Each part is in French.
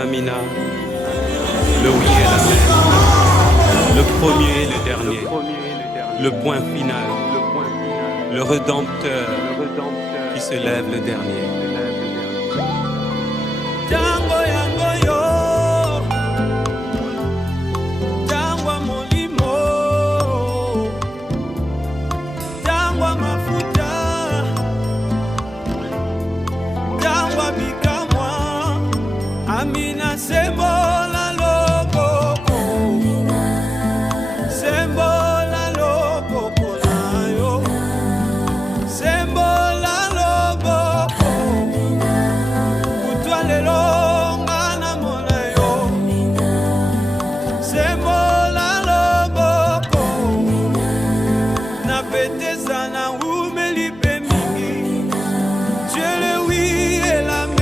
Amina, le oui et l'amen, le premier et le dernier, le point final, le Rédempteur qui se lève le dernier. Tango yango yo, tango molimo, tango mafuta, tango bikamwa, Amina sembola logo, sembola logo nayo, sembola logo, utwalelo ngana monayo, sembola logo, na peteza na umelipe mingi, Dieu le oui et l'amen.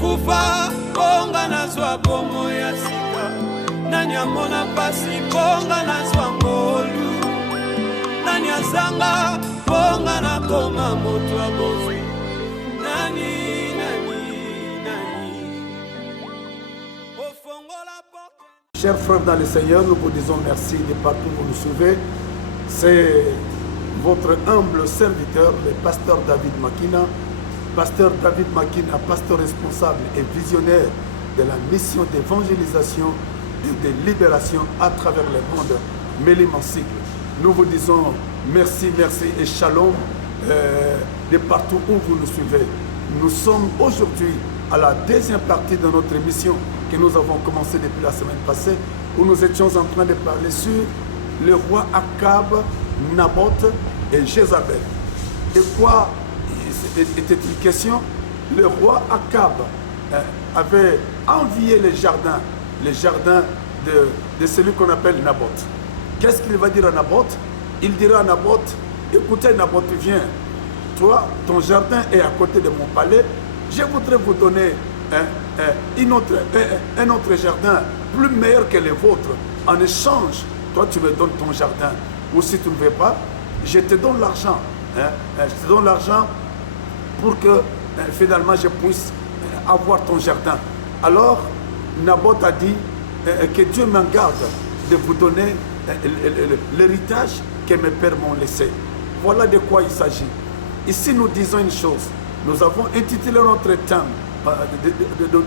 Kufa bonga nazwa bomo ya sika, nani amona pasi bonga nazwa ngolu, nani azanga bonga na koma moto abofi, nani ofongola porte. Chers frères dans le Seigneur, nous vous disons merci de partout où vous nous suivez. C'est votre humble serviteur, le pasteur David Makina. Pasteur David Makina, pasteur responsable et visionnaire de la mission d'évangélisation et de libération à travers le monde, Mélimansique. Nous vous disons merci, merci et shalom de partout où vous nous suivez. Nous sommes aujourd'hui à la deuxième partie de notre émission que nous avons commencé depuis la semaine passée, où nous étions en train de parler sur le roi Akab, Naboth et Jézabel. De quoi était une question? Le roi Akab avait envié les jardins de celui qu'on appelle Naboth. Qu'est-ce qu'il va dire à Naboth? Il dira à Naboth, écoutez Naboth, viens, toi, ton jardin est à côté de mon palais, je voudrais vous donner un autre jardin plus meilleur que les vôtres. En échange, toi tu me donnes ton jardin. Ou si tu ne veux pas, je te donne l'argent. Je te donne l'argent pour que finalement je puisse avoir ton jardin. Alors Naboth a dit que Dieu m'en garde de vous donner l'héritage que mes pères m'ont laissé. Voilà de quoi il s'agit. Ici nous disons une chose. Nous avons intitulé notre thème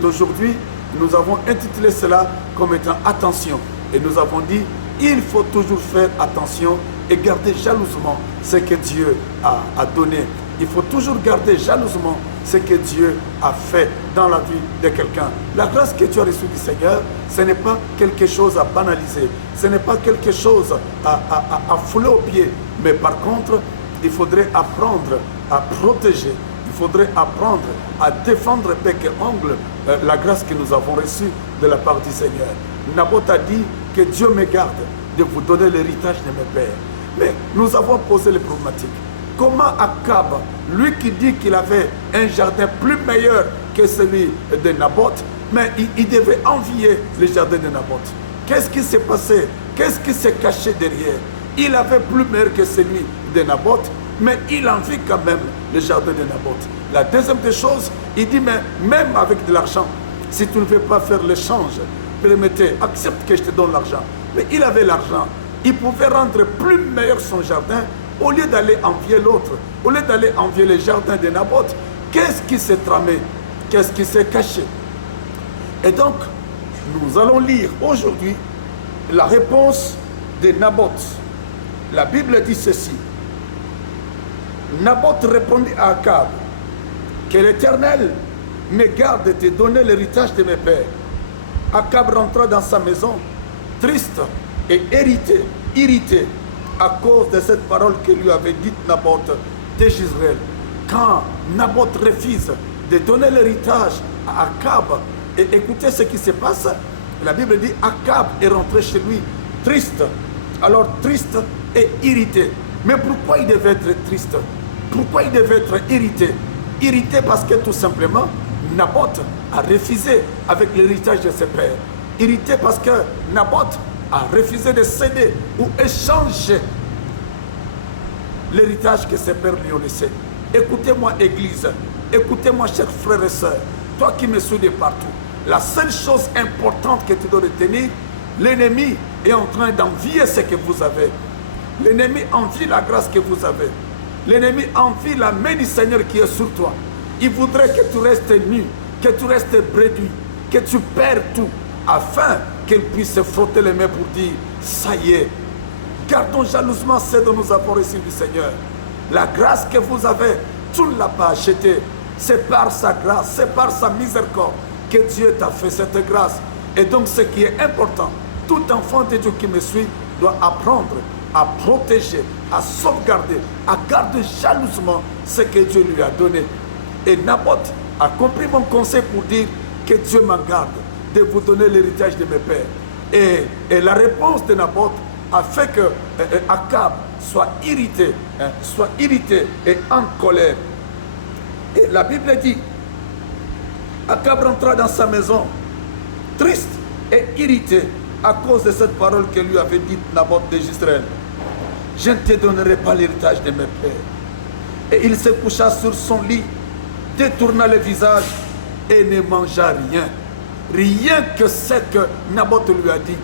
d'aujourd'hui, nous avons intitulé cela comme étant attention. Et nous avons dit, il faut toujours faire attention et garder jalousement ce que Dieu a donné. Il faut toujours garder jalousement ce que Dieu a fait dans la vie de quelqu'un. La grâce que tu as reçue du Seigneur, ce n'est pas quelque chose à banaliser, ce n'est pas quelque chose à fouler aux pieds, mais par contre, il faudrait apprendre à protéger, il faudrait apprendre à défendre bec et ongle la grâce que nous avons reçue de la part du Seigneur. Naboth a dit que Dieu me garde de vous donner l'héritage de mes pères. Mais nous avons posé les problématiques. Comment Akab, lui qui dit qu'il avait un jardin plus meilleur que celui de Naboth, mais il devait envier le jardin de Naboth. Qu'est-ce qui s'est passé? Qu'est-ce qui s'est caché derrière? Il avait plus meilleur que celui de Naboth, mais il envie quand même le jardin de Naboth. La deuxième des choses, il dit, mais même avec de l'argent, si tu ne veux pas faire l'échange, permettez, accepte que je te donne l'argent. Mais il avait l'argent. Il pouvait rendre plus meilleur son jardin au lieu d'aller envier l'autre, au lieu d'aller envier le jardin de Naboth. Qu'est-ce qui s'est tramé? Qu'est-ce qui s'est caché? Et donc, nous allons lire aujourd'hui la réponse de Naboth. La Bible dit ceci. Naboth répondit à Akab, que l'Éternel me garde de te donner l'héritage de mes pères. Akab rentra dans sa maison, triste et irrité à cause de cette parole que lui avait dite Naboth de Jezreel. Quand Naboth refuse de donner l'héritage à Akab, et écoutez ce qui se passe, la Bible dit Akab est rentré chez lui triste. Alors triste et irrité. Mais pourquoi il devait être triste? Pourquoi il devait être irrité? Irrité parce que tout simplement, Naboth a refusé avec l'héritage de ses pères. Irrité parce que Naboth a refusé de céder ou échanger l'héritage que ses pères lui ont laissé. Écoutez-moi, Église. Écoutez-moi, chers frères et sœurs. Toi qui me suis de partout. La seule chose importante que tu dois retenir, l'ennemi est en train d'envier ce que vous avez. L'ennemi envie la grâce que vous avez. L'ennemi envie la main du Seigneur qui est sur toi. Il voudrait que tu restes nu, que tu restes brédu, que tu perds tout, afin qu'il puisse se frotter les mains pour dire, ça y est. Gardons jalousement ce dont nous avons reçu du Seigneur. La grâce que vous avez, tu ne l'as pas achetée. C'est par sa grâce, c'est par sa miséricorde que Dieu t'a fait cette grâce. Et donc ce qui est important, tout enfant de Dieu qui me suit doit apprendre à protéger, à sauvegarder, à garder jalousement ce que Dieu lui a donné. Et Naboth a compris mon conseil pour dire que Dieu m'en garde de vous donner l'héritage de mes pères. Et la réponse de Naboth a fait que Akab soit irrité et en colère. Et la Bible dit, Akab rentra dans sa maison, triste et irrité à cause de cette parole que lui avait dite Naboth de Jezreel. Je ne te donnerai pas l'héritage de mes pères. Et il se coucha sur son lit, détourna le visage et ne mangea rien. Rien que ce que Naboth lui a dit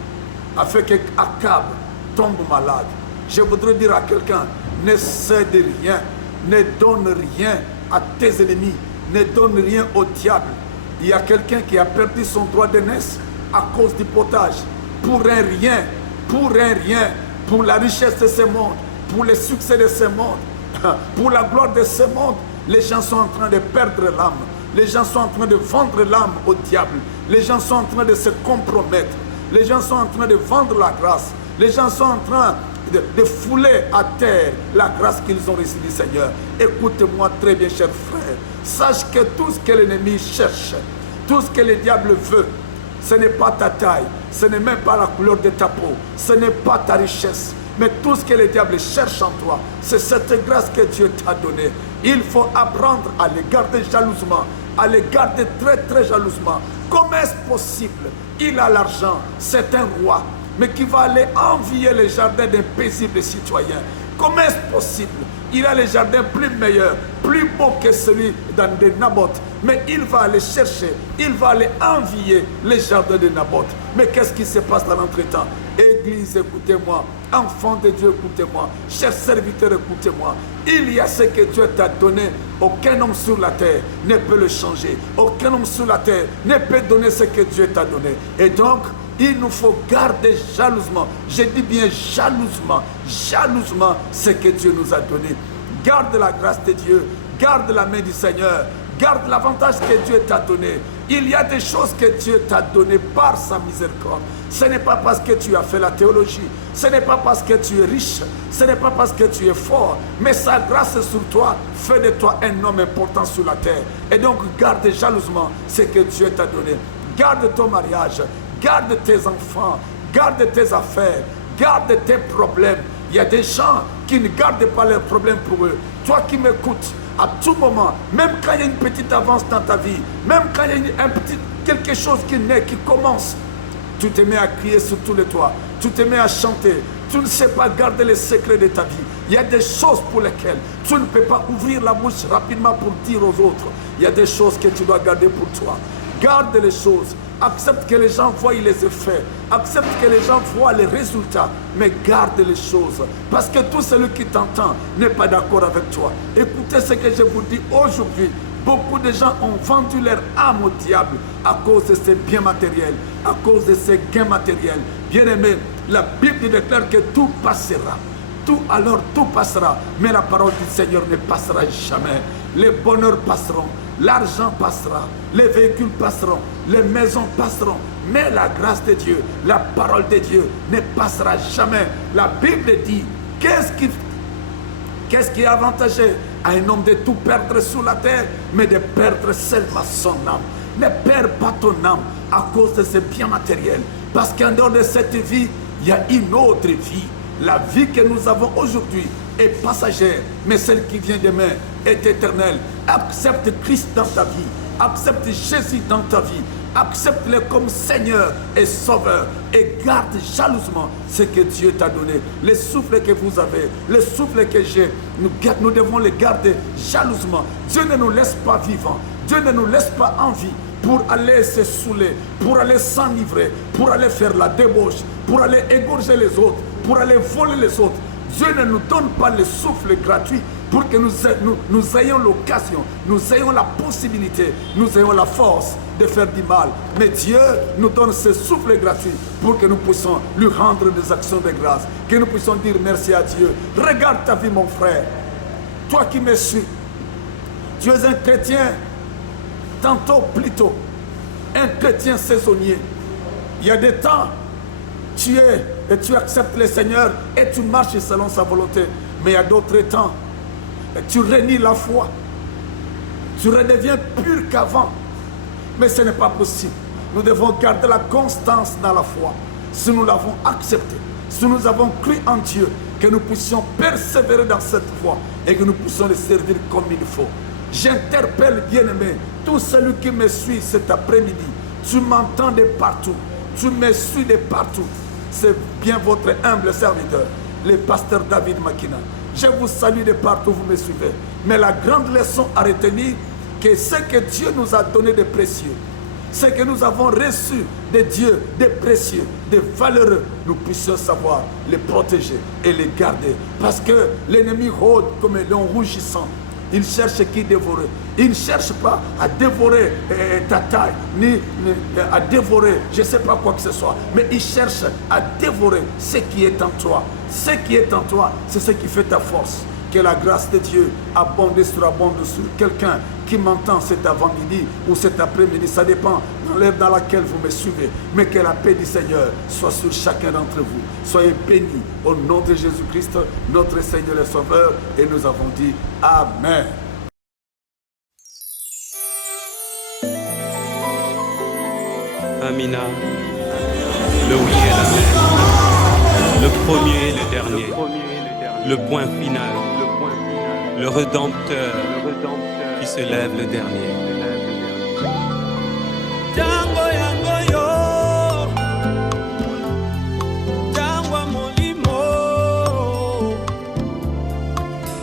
a fait que Akab tombe malade. Je voudrais dire à quelqu'un, ne cède rien, ne donne rien à tes ennemis, ne donne rien au diable. Il y a quelqu'un qui a perdu son droit d'aînesse à cause du potage. Pour un rien, pour la richesse de ce monde, pour le succès de ce monde, pour la gloire de ce monde, les gens sont en train de perdre l'âme. Les gens sont en train de vendre l'âme au diable. Les gens sont en train de se compromettre. Les gens sont en train de vendre la grâce. Les gens sont en train de fouler à terre la grâce qu'ils ont reçue du Seigneur. Écoute-moi très bien, cher frère. Sache que tout ce que l'ennemi cherche, tout ce que le diable veut, ce n'est pas ta taille, ce n'est même pas la couleur de ta peau, ce n'est pas ta richesse. Mais tout ce que le diable cherche en toi, c'est cette grâce que Dieu t'a donnée. Il faut apprendre à les garder jalousement, à les garder très très jalousement. Comment est-ce possible? Il a l'argent, c'est un roi, mais qui va aller envier les jardins d'un paisible citoyen. Comment est-ce possible? Il a les jardins plus meilleurs, plus beaux que celui de Naboth. Mais il va aller chercher, il va aller envier les jardins de Naboth. Mais qu'est-ce qui se passe dans l'entretemps? Église, écoutez-moi. Enfants de Dieu, écoutez-moi. Chers serviteurs, écoutez-moi. Il y a ce que Dieu t'a donné. Aucun homme sur la terre ne peut le changer. Aucun homme sur la terre ne peut donner ce que Dieu t'a donné. Et donc, il nous faut garder jalousement, je dis bien jalousement, jalousement ce que Dieu nous a donné. Garde la grâce de Dieu, garde la main du Seigneur, garde l'avantage que Dieu t'a donné. Il y a des choses que Dieu t'a données par sa miséricorde. Ce n'est pas parce que tu as fait la théologie, ce n'est pas parce que tu es riche, ce n'est pas parce que tu es fort, mais sa grâce sur toi fait de toi un homme important sur la terre. Et donc garde jalousement ce que Dieu t'a donné. Garde ton mariage. Garde tes enfants, garde tes affaires, garde tes problèmes. Il y a des gens qui ne gardent pas leurs problèmes pour eux. Toi qui m'écoutes, à tout moment, même quand il y a une petite avance dans ta vie, même quand il y a quelque chose qui naît, qui commence, tu te mets à crier sur tous les toits, tu te mets à chanter, tu ne sais pas garder les secrets de ta vie. Il y a des choses pour lesquelles tu ne peux pas ouvrir la bouche rapidement pour dire aux autres. Il y a des choses que tu dois garder pour toi. Garde les choses. Accepte que les gens voient les effets. Accepte que les gens voient les résultats. Mais garde les choses. Parce que tout celui qui t'entend n'est pas d'accord avec toi. Écoutez ce que je vous dis aujourd'hui. Beaucoup de gens ont vendu leur âme au diable à cause de ces biens matériels, à cause de ces gains matériels. Bien-aimés, la Bible déclare que tout passera. Tout passera. Mais la parole du Seigneur ne passera jamais. Les bonheurs passeront. L'argent passera, les véhicules passeront, les maisons passeront, mais la grâce de Dieu, la parole de Dieu ne passera jamais. La Bible dit, qu'est-ce qui est avantageux à un homme de tout perdre sur la terre, mais de perdre seulement son âme. Ne perds pas ton âme à cause de ces biens matériels, parce qu'en dehors de cette vie, il y a une autre vie. La vie que nous avons aujourd'hui est passagère, mais celle qui vient demain est éternelle. Accepte Christ dans ta vie. Accepte Jésus dans ta vie. Accepte-le comme Seigneur et Sauveur et garde jalousement ce que Dieu t'a donné. Les souffles que vous avez, les souffles que j'ai, nous devons les garder jalousement. Dieu ne nous laisse pas vivants. Dieu ne nous laisse pas en vie pour aller se saouler, pour aller s'enivrer, pour aller faire la débauche, pour aller égorger les autres, pour aller voler les autres. Dieu ne nous donne pas le souffle gratuit pour que nous ayons l'occasion, nous ayons la possibilité, nous ayons la force de faire du mal. Mais Dieu nous donne ce souffle gratuit pour que nous puissions lui rendre des actions de grâce, que nous puissions dire merci à Dieu. Regarde ta vie, mon frère. Toi qui me suis, tu es un chrétien, tantôt plutôt, un chrétien saisonnier. Il y a des temps, tu es et tu acceptes le Seigneur et tu marches selon sa volonté. Mais il y a d'autres temps, tu renies la foi. Tu redeviens pur qu'avant. Mais ce n'est pas possible. Nous devons garder la constance dans la foi. Si nous l'avons accepté, si nous avons cru en Dieu, que nous puissions persévérer dans cette foi et que nous puissions le servir comme il faut. J'interpelle, bien-aimé, tout celui qui me suit cet après-midi. Tu m'entends de partout. Tu me suis de partout. C'est bien votre humble serviteur, le pasteur David Makina. Je vous salue de partout où vous me suivez. Mais la grande leçon à retenir, que ce que Dieu nous a donné de précieux, ce que nous avons reçu de Dieu, de précieux, de valeureux, nous puissions savoir les protéger et les garder. Parce que l'ennemi rôde comme un lion rougissant. Il cherche qui dévorer. Il ne cherche pas à dévorer ta taille, ni à dévorer je ne sais pas quoi que ce soit. Mais il cherche à dévorer ce qui est en toi. Ce qui est en toi, c'est ce qui fait ta force. Que la grâce de Dieu abonde sur quelqu'un qui m'entend cet avant-midi ou cet après-midi. Ça dépend de l'heure dans laquelle vous me suivez. Mais que la paix du Seigneur soit sur chacun d'entre vous. Soyez bénis au nom de Jésus-Christ, notre Seigneur et Sauveur. Et nous avons dit Amen. Amina, le oui et l'amen, le premier et le dernier, le point final, le Rédempteur qui se lève le dernier. Tango yango yo, tango molimo,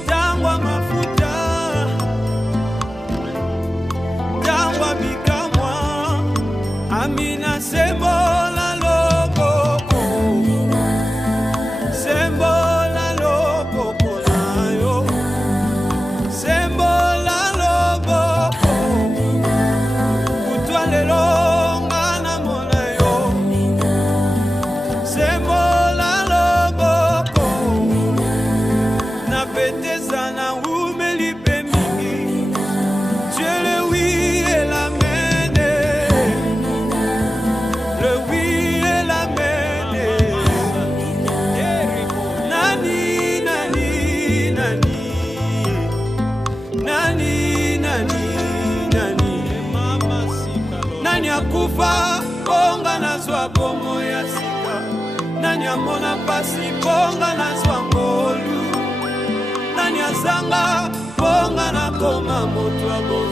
tango mafuta, tango bikamwa, Amina sembola loboko, sembola loboko na yo, sembola loboko, kutwa lelo ngana mona yo, sembola loboko, na peteza na umeli pe mingi, Dieu le oui et la kufa bonga nazwa bomo ya sika, nani amona pasi bonga nazwa ngolu, nani azanga bonga nakoma moto abo